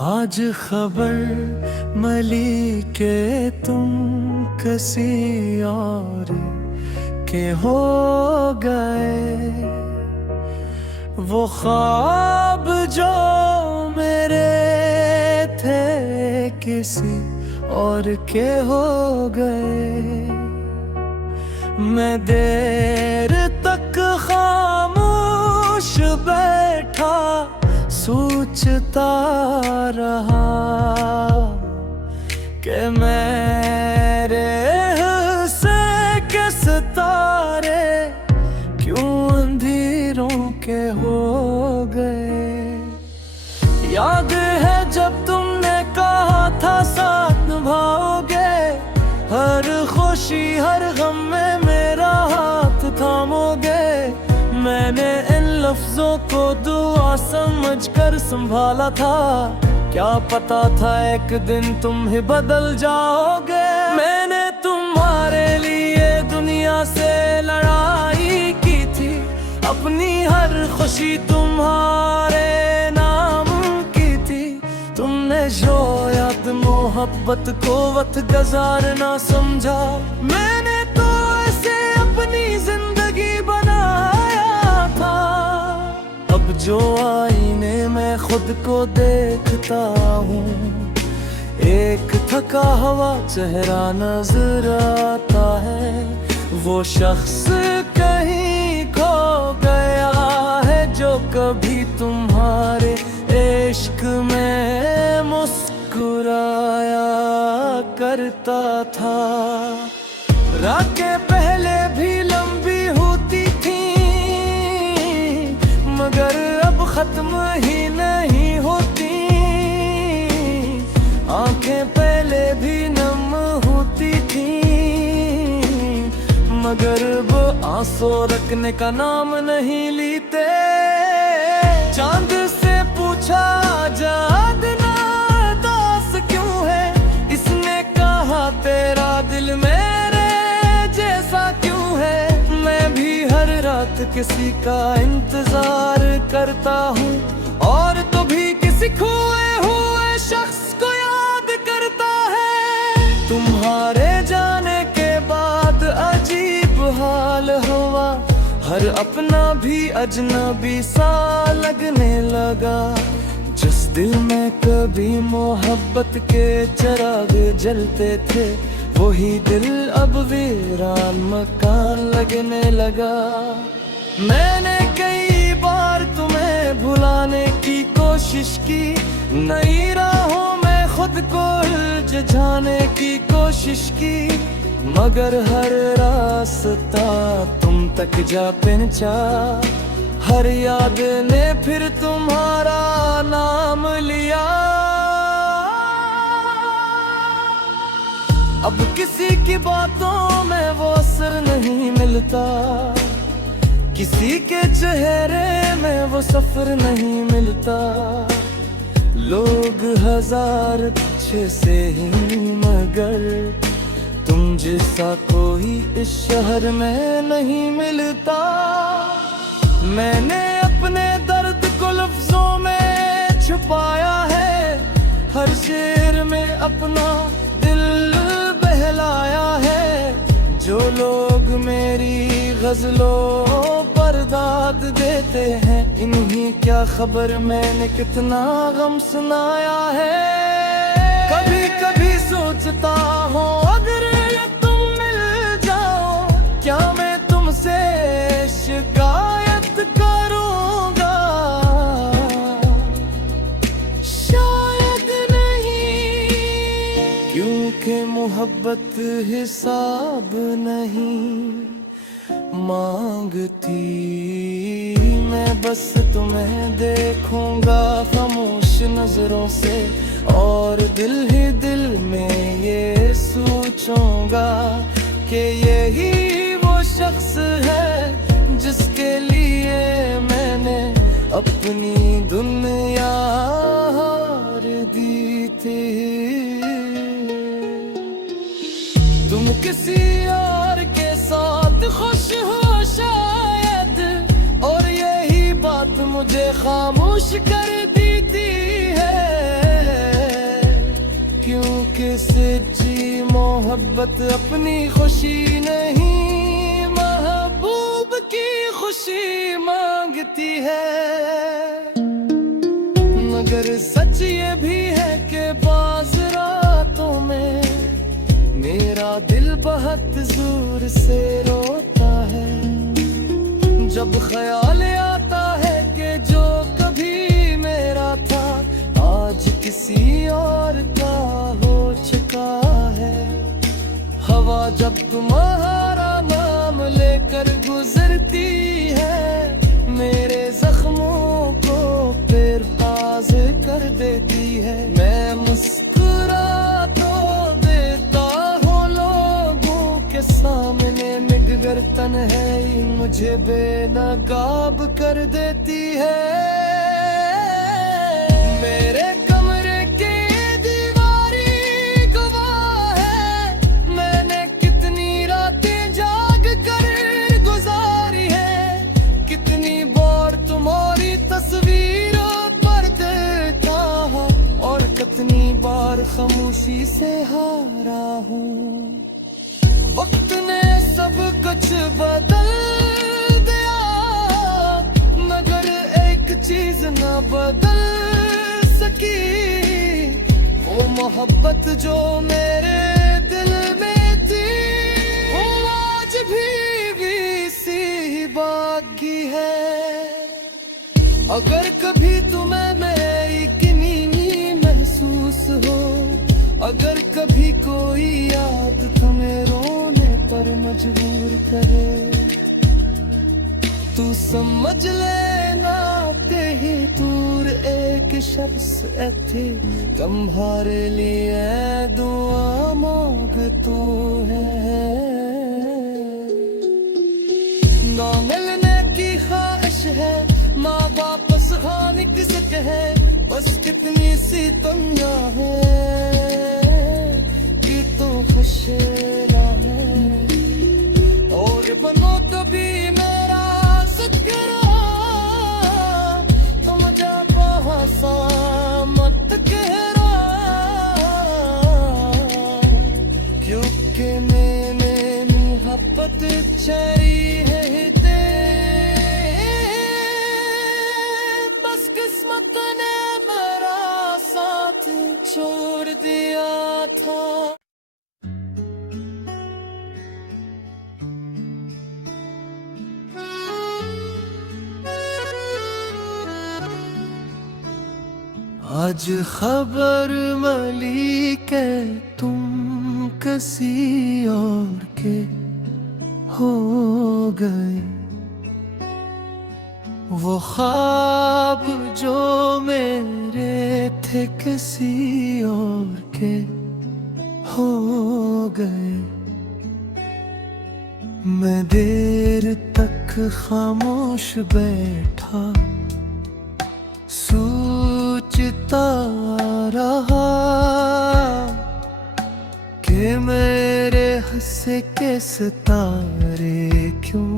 आज खबर मिली के तुम किसी और के हो गए। वो ख्वाब जो मेरे थे किसी और के हो गए। मैं देर तक खामोश बैठा सोचता रहा कि मेरे से के सितारे क्यों अंधेरों के हो गए। याद है जब तुमने कहा था साथ निभाओगे, हर खुशी हर गम में मेरा हाथ थामोगे। मैंने इन लफ्जों को दुआ समझकर संभाला था, क्या पता था एक दिन तुम ही बदल जाओगे। मैंने तुम्हारे लिए दुनिया से लड़ाई की थी, अपनी हर खुशी तुम्हारे नाम की थी। तुमने जो याद मोहब्बत को वक्त गुजारना समझा, मैंने तो ऐसे अपनी जिंदगी बनाया था। अब जो आईने में खुद को देखता हूँ, एक थका हुआ चेहरा नजर आता है। वो शख्स कहीं खो गया है जो कभी तुम्हारे इश्क में मुस्कुराया करता था। रातें पहले भी लंबी होती थी, मगर अब खत्म ही नहीं होती। आंखें पहले भी नम होती थी, मगर वो आंसू रखने का नाम नहीं लेते। चांद से पूछा जादना दास क्यों है, इसने कहा तेरा दिल मेरे जैसा क्यों है। मैं भी हर रात किसी का इंतजार करता हूँ, और तो भी किसी खोए हुए शख्स को याद करता है। तुम्हारे जाने के बाद अजीब हाल हुआ, हर अपना भी अजनबी सा लगने लगा। जिस दिल में कभी मोहब्बत के चिराग जलते थे, वही दिल अब वीरान मकान लगने लगा। मैंने कई बार तुम्हें भुलाने की कोशिश की, नई राहों में खुद को उलझाने की कोशिश की, मगर हर रास्ता तुम तक जा पहुंचा। हर याद ने फिर तुम्हारा नाम लिया। अब किसी की बातों में वो असर नहीं मिलता, किसी के चेहरे में वो सफर नहीं मिलता। लोग हजार पीछे से ही, मगर तुम जैसा कोई इस शहर में नहीं मिलता। मैंने अपने दर्द को लफ्जों में छुपाया है, हर शेर में अपना दिल बहलाया है। जो लोग मेरी गजलों पर दाद देते हैं, इन्हीं क्या खबर मैंने कितना गम सुनाया है। कभी कभी सोचता हूँ अगर तुम मिल जाओ, क्या मैं तुमसे शिकायत करूँगा। शायद नहीं, क्योंकि मोहब्बत हिसाब नहीं मांगती। मैं बस तुम्हें देखूंगा खामोश नजरों से, और दिल ही दिल में ये सोचूंगा कि यही वो शख्स है जिसके लिए मैंने अपनी दुनिया हार दी थी। तुम किसी और के साथ खुश हो शायद, और यही बात मुझे खामोश कर देती है। किसे जी मोहब्बत अपनी खुशी नहीं, महबूब की खुशी मांगती है। मगर सच ये भी है कि बाज़ रातों में मेरा दिल बहुत जोर से रोता है। जब ख्याल आता है कि जो कभी मेरा था आज किसी और का हो चुका है। हवा जब तुम्हारा नाम लेकर गुजरती है, मेरे जख्मों को फिर ताज़े कर देती है। मैं मुस्कुरा तो देता हूँ लोगों के सामने, मगर तन्हाई मुझे बेनकाब कर देती है। मेरे कमरे की दीवारी गवाह है, मैंने कितनी रातें जाग कर गुजारी है। कितनी बार तुम्हारी तस्वीरों पर देखा है, और कितनी बार खामोशी से हारा हूँ। वक्त ने सब कुछ बदल दिया, मगर एक चीज न बदल सकी, वो मोहब्बत जो मेरे दिल में थी, वो आज भी सी बाकी है। अगर कभी तुम्हें मेरी कमी महसूस हो, अगर कभी कोई याद तुम्हें रोने पर मजबूर करे, तू समझ लेना ते ही दूर एक शख्स थे, तुम्हारे लिए दुआ मांग तू है। ना मिलने की ख्वाहिश है, ना वापस आने किसे कहे, बस कितनी सी तंगा है कि तू खुश रहे। और बनो कभी मेरा सदगरा, तुम जा बहासा मत कहरा, क्योंकि मैंने मोहब्बत चरी है ते, बस किस्मत ने मेरा साथ छोड़ दिया था। आज खबर मिली के तुम किसी और के हो गए, वो ख्वाब जो मेरे थे किसी और के हो गए। मैं देर तक खामोश बैठा सोचता रहा कि मेरे हंसे के सितारे क्यों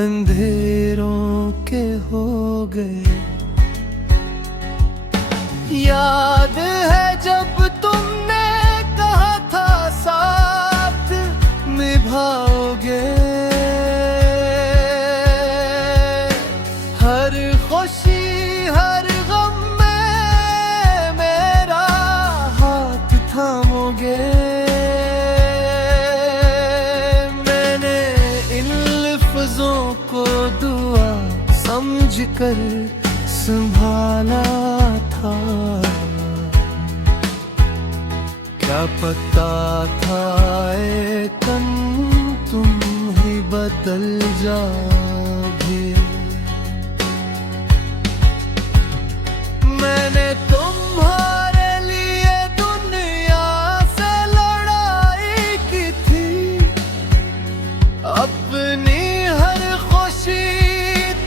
अंधेरों के हो गए। याद है जब तुमने कहा था साथ निभाओगे, हर खुशी हर गम में मेरा हाथ थामोगे। मैंने इन लफ्जों को दुआ समझ कर संभाला था, क्या पता था एक दिन तुम ही बदल जाओगे। मैंने तुम्हारे लिए दुनिया से लड़ाई की थी, अपनी हर खुशी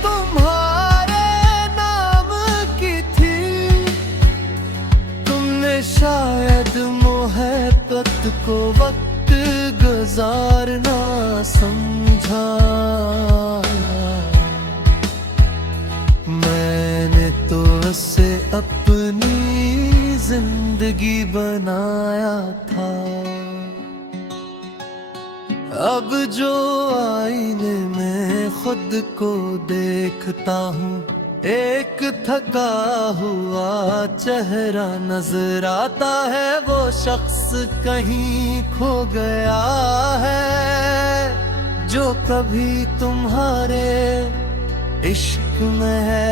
तुम्हारे नाम की थी। तुमने शायद मोहब्बत को वक्त गुजारना समझा, मैंने तो उसे अपनी जिंदगी बनाया था। अब जो आईने में खुद को देखता हूँ, एक थका हुआ चेहरा नजर आता है। वो शख्स कहीं खो गया है जो कभी तुम्हारे इश्क में है।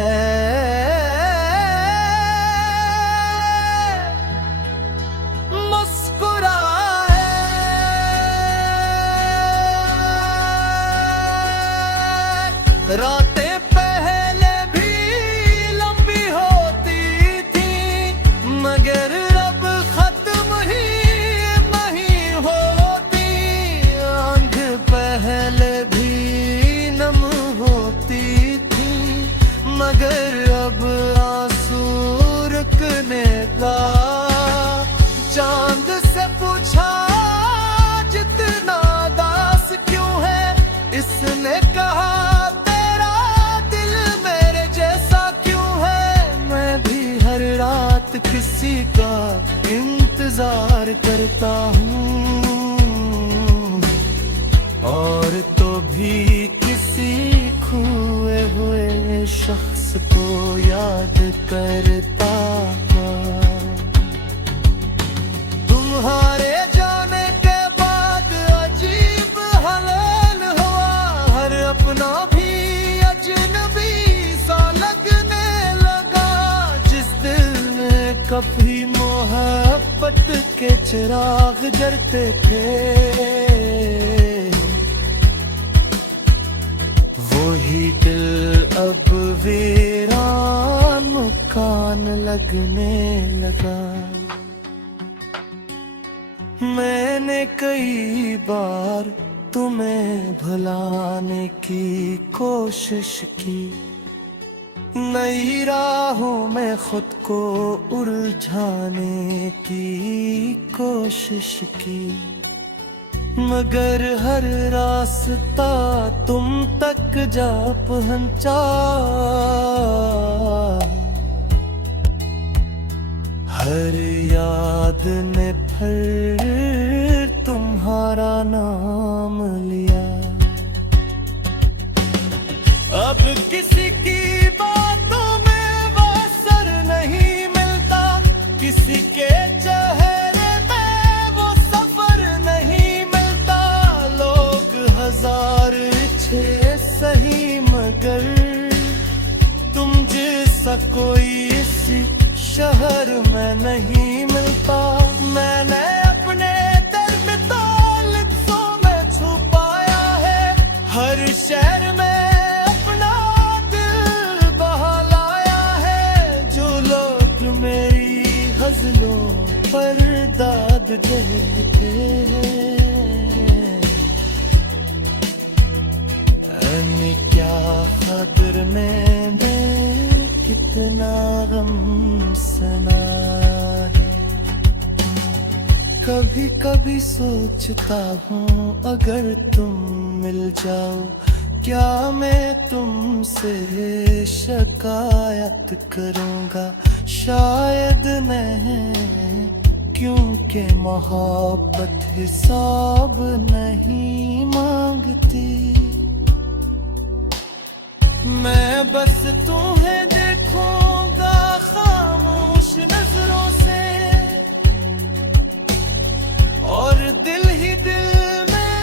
रातें पहले भी लंबी होती थी, मगर अब खत्म ही नहीं होती। आंख पहले भी नम होती थी, मगर अब आंसू रुकने का। चांद से पूछा जितना दास क्यों है, इसने कहा किसी का इंतजार करता हूँ, और तो भी किसी खोए हुए शख्स को याद करता हूँ। तुम्हारे जाने के बाद अजीब हाल हुआ, हर अपना भी अजनबी सा लगने लगा। जिस दिल में कभी मोहब्बत के चिराग जलते थे, वही दिल अब वीरान मकान लगने लगा। मैंने कई बार तुम्हें भुलाने की कोशिश की, नई राहों में खुद को उलझाने की कोशिश की, मगर हर रास्ता तुम तक जा पहुंचा। हर याद ने फिर तुम्हारा नाम लिया। अब किसी की बातों में वसर नहीं मिलता, किसी के चेहरे में वो सफर नहीं मिलता। लोग हजार छे सही, मगर तुम जैसा कोई इस शहर में नहीं मिलता। मैंने अपने दर्द तालिकों में छुपाया है, हर शहर में अपना दिल बहलाया है। जो लोग मेरी गजलों पर दाद देते हैं, क्या कदर मैंने कितना गम सना है। कभी कभी सोचता हूँ अगर तुम मिल जाओ, क्या मैं तुमसे शिकायत करूँगा? शायद नहीं, क्योंकि मोहब्बत हिसाब नहीं मांगती। मैं बस तुम्हें देखूंगा खामोश नजरों से, और दिल ही दिल में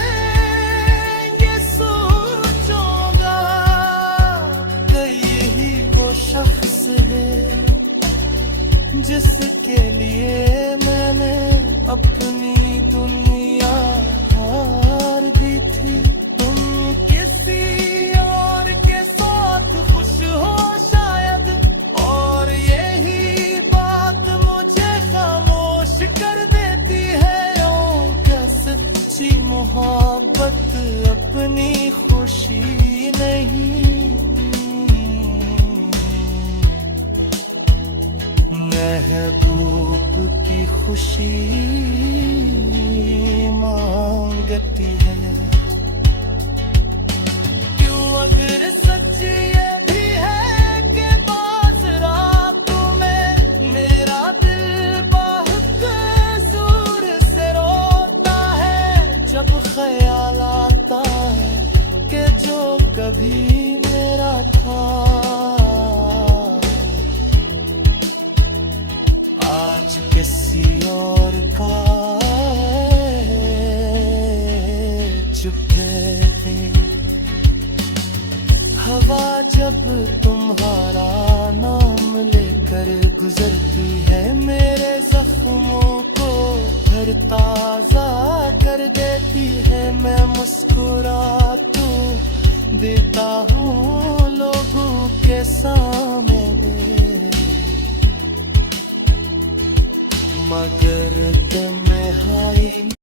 ये सोचूंगा कि यही वो शख्स है जिसके लिए मैंने अपनी दुनिया हार दी थी। तुम किसी और के साथ खुश हो शायद, और यही बात मुझे खामोश कर देती है। ओ क्या सच्ची मोहब्बत अपनी खुशी नहीं, महबूब की खुशी मांगती है। क्यों अगर सच ये भी है कि बाज़ रातों में मेरा दिल ख्याल आता है कि जो कभी मेरा था आज किसी और का चुपे हवा जब तुम्हारा नाम लेकर गुजरती है मेरे जख्मों को फिर ताजा कर देती है। मैं मुस्कुराता देता हूँ लोगों के सामने मगर तुम्हें हाय